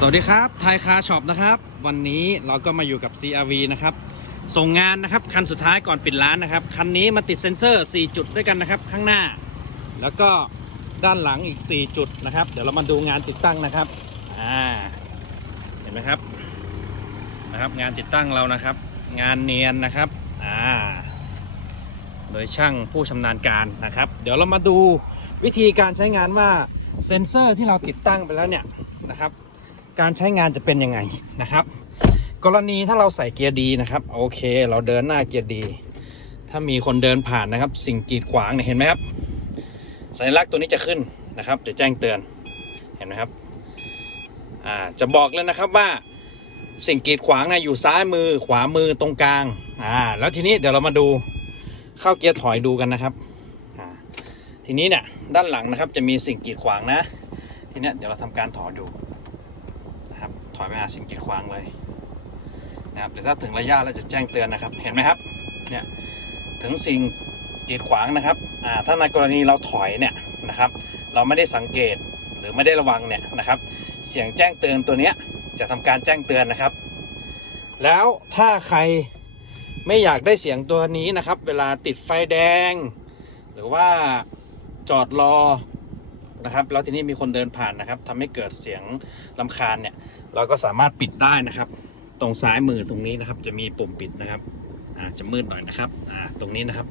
สวัสดีครับไทยคาช็อปนะครับ วันนี้เราก็มาอยู่กับ CRV นะครับ ส่งงานนะครับ คันสุดท้ายก่อนปิดร้านนะครับ คันนี้มาติดเซ็นเซอร์ 4 จุดด้วยกันนะครับ ข้างหน้า แล้วก็ด้านหลังอีก 4 จุดนะครับ เดี๋ยวเรามาดูงานติดตั้งนะครับอ่าเห็นไหมครับนะครับ งานติดตั้งเรานะครับ งานเนียนนะครับอ่าโดยช่างผู้ชำนาญการนะครับ เดี๋ยวเรามาดูวิธีการใช้งานว่าเซ็นเซอร์ที่เราติดตั้งไปแล้วเนี่ยนะครับ การใช้งานจะเป็นยังไงนะครับ กรณีถ้าเราใส่เกียร์ดีนะครับ โอเค เราเดินหน้าเกียร์ดี ถ้ามีคนเดินผ่านนะครับ สิ่งกีดขวางเนี่ยเห็นไหมครับสัญลักษณ์ตัวนี้จะขึ้นนะครับ จะแจ้งเตือนเห็นไหมครับอ่าจะบอกเลยนะครับว่าสิ่งกีดขวางนะอยู่ซ้ายมือขวามือตรงกลางอ่าแล้วทีนี้เดี๋ยวเรามาดูเข้าเกียร์ถอยดูกันนะครับอ่าทีนี้เนี่ยด้านหลังนะครับจะมีสิ่งกีดขวางนะ ทีนี้เดี๋ยวเราทำการถอยดู ถอยไปหาสิ่งกีดขวางเลยนะครับแต่ถ้าถึงระยะเราจะแจ้งเตือนนะครับ เห็นไหมครับ เนี่ย ถึงสิ่งกีดขวางนะครับ อ่า ถ้าในกรณีเราถอยเนี่ยนะครับ เราไม่ได้สังเกตหรือไม่ได้ระวังเนี่ยนะครับ เสียงแจ้งเตือนตัวเนี้ยจะทำการแจ้งเตือนนะครับ แล้วถ้าใครไม่อยากได้เสียงตัวนี้นะครับ เวลาติดไฟแดง หรือว่าจอดรอ นะครับ แล้วทีนี้มีคนเดินผ่านนะครับทำให้เกิดเสียงลำคาญเนี่ย เราก็สามารถปิดได้นะครับ ตรงซ้ายมือตรงนี้นะครับ จะมีปุ่มปิดนะครับจะมืดหน่อยนะครับตรงนี้นะครับ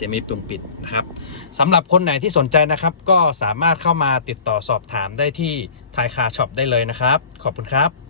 จะมีปุ่มปิดนะครับสำหรับคนไหนที่สนใจนะครับ ก็สามารถเข้ามาติดต่อสอบถามได้ที่ไทยคาช็อปได้เลยนะครับ ขอบคุณครับ